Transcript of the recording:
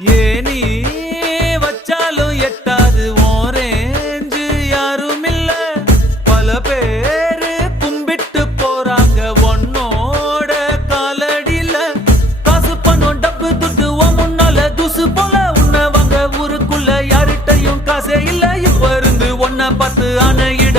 Any வச்சாலும் எட்டாது ஓரேஞ்சு யாரும் இல்ல. பல பேரு கும்பிட்டு போறாங்க உன்னோட காலடியில. காசு பணம் டப்பு துட்டு முன்னால துசு போல உன்னை வாங்க ஊருக்குள்ள யார்கிட்டயும் காசே இல்ல. இப்ப இருந்து ஒன்ன பார்த்து அணையிட